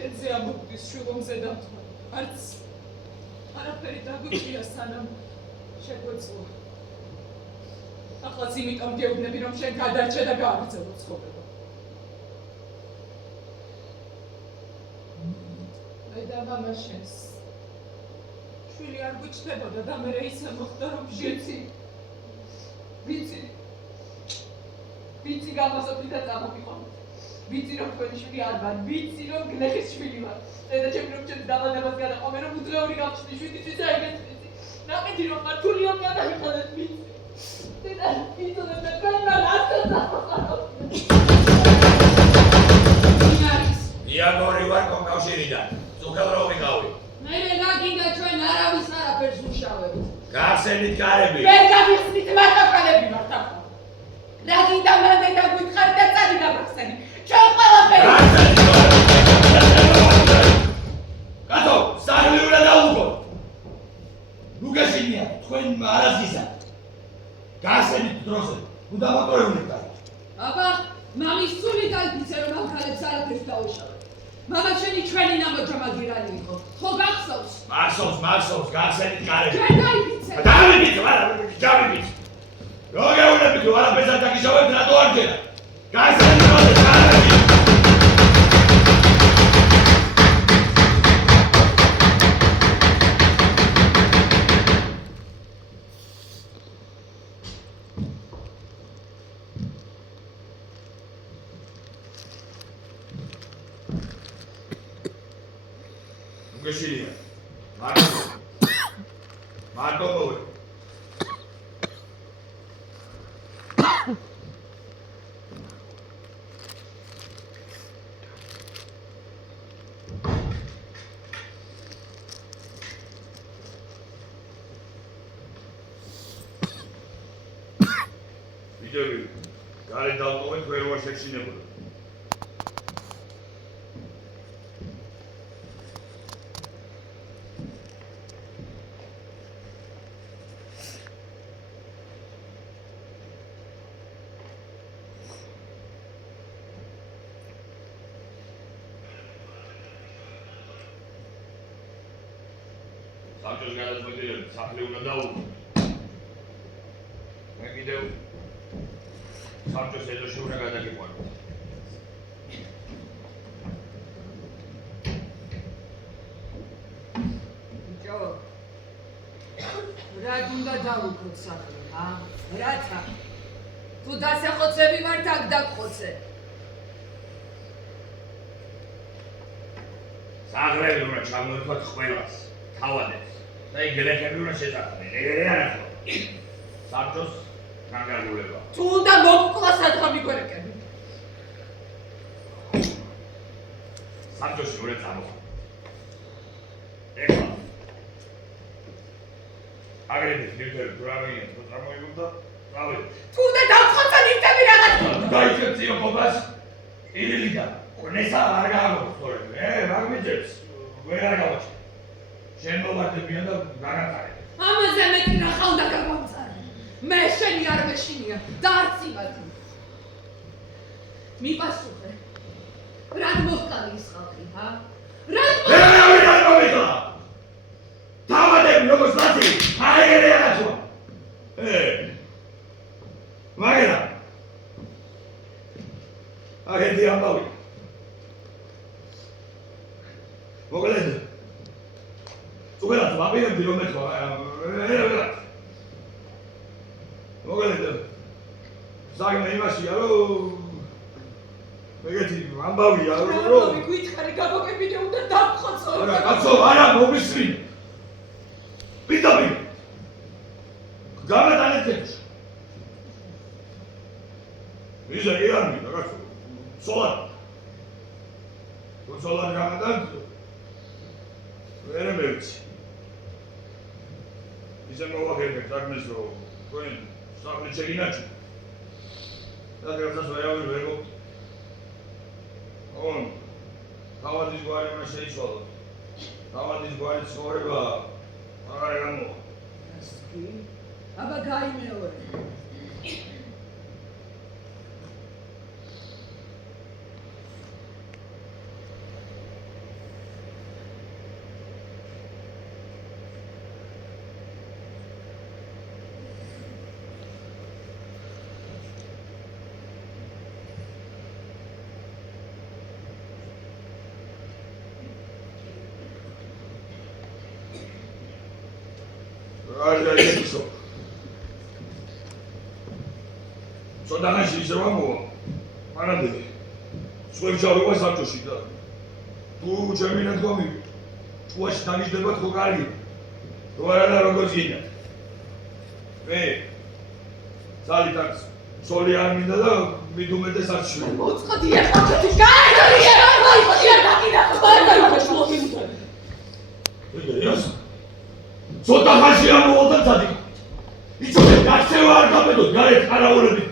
შენზე ამოგვდის შუღომზე დამთვალ. არც არაფერი დაგვიჭია სანამ შეგვეძლო. ახლაც იმიტომ გეუბნები, რომ შენ გადარჩე და გააგრძელო ცხოვრება. მე და მამა შენს შვილი არ გვიჩნდებოდა და მერე ისე მოხდა, რომ ვიცი გამოსოფლი და წამოვიყო. ვიცი რომ თქვენი შვილი არ ვარ, ვიცი რომ გლეხის შვილი ვარ. და ჩემი რომ ჩემს დაბადებას გადაყომე, რომ უძლეური გავხსნი შვიდისთვის და ეგეც ვიცი. ნაყიდი რომ მართული რომ გადავიხადეთ ვიცი. და იცოდე და კანალ ასწავლო. იაგორი ვარ კომკავშირიდან. ზოგად რო ვიყავი. მე რა გინდა ჩვენ არავის არაფერს უშავებთ. გახსენით კარები. ვერ გაგიხსნით მარტოყალები ვართ ახლა. რა გინდა მანდე დაგვითხარი და წადი გავახსენი. ჩვენ ყველაფერი. კატო, საღლი უნდა დაუგო. ლუკაშინია, თქვენ არასისა. გახსენით დროზე. უნდა მოყოლებთ. აბა, მამის სული დაიფიცე რომ ამ ქალებს არაფერს დაუშავე. მამა შენი ჩვენი ნამოჯამაგირანი იყო. ხო გახსოვს? მახსოვს, გახსენით კარები. ჩვენ დაიფიცე. დავიბით. რო გეუბნებით, რომ არაფერს არ დაგიშავებთ, რატო არ გედა? გახსენით დროზე კარები. ლუკაშინია. მარტო მოვე. ვიდეო გარე დავტოვეთ ვერ ვარ შეშინებული. საბჭოს გადაწყვეტილებით სახლი უნდა დაუგო. მე კიდევ საბჭოს ეზოში უნდა გადაგიყვანო. ბიჭო, რა გინდა დავუქოთ სახლი, რაცა? თუ დასახოცები ვართ, აქ დაგხოცე. სახლები უნდა ჩამოერთვათ ყველას, თავადებს. და იქ გლეხები უნდა შეწაფდნენ, ეგრე არ ახლა. საბჭოს განკარგულება. თუ უნდა მოგკლა სადღა მიგვერეკები. საბჭოში უნდა წამოხო. ეხლა. აგრეთვე ნივთები თუ რამეა, თუ წარმოიგებდა, წავედი. თუ უნდა დავხოცა ნივთები რაღაც. დაიჭერ წიოყობას. ილილიდა. ყნესა არ გააგოს სწორედ. რა მიჭერს? ვერ არ გავაჭერ. შენ მოვარდებიან და გაგატარე. ამაზე მეტი ნახა უნდა გამომწარე. მე შენი არ მეშინია და არც იმათი. მიპასუხე. რად მოხკალი ის ხალხი, რად მომიტლა? თავადები როგორც ლათი, აიგერე არაჩვა. მაგერა. აგეთი ამბავი. მოკლედ უბრალოდ ვაპირებდი რომ მეთქვა. მოკლედ ზაგმა იმაშია რომ ეგეთი ამბავია რომ გითხარი გამოგებინე უნდა დავხოცო. არა კაცო, არა მოგისმინ. პირდაპირ. გამატანეთ ეს. ისა კი არ მინდა კაცო. სოლად. სოლად გამატანთ. ვერ მევიცი. ისე მოვახერხებ საქმეს რომ თქვენ სახლი შეგინაჭი. და გერცას ვერავინ ვერ მოგ. თავადის გვარი უნდა შეიცვალოთ. თავადის გვარი ცხოვრება აღარ გამოვა. ასკი? აბა გაიმეორე. არ ისო. სოდანაში ისე ვამოვა. მანამდე სვერჩავება საბჭოში და თუ ჩემი ნადგომი ჭუაში დანიშნება თქო კარგი. თუ არა და როგორ გინდა. მე ძალით აქვს. სოლი არ მინდა და მით უმეტეს არ შველი. მოწყდია ხალხის გაიგია მოიხდია დაკიდა ხალხი შუა ეს ცოტა ხანში ამოვოდა წადი. იცოდე გაქცევა არ გაბედოთ გარეთ არაურებით.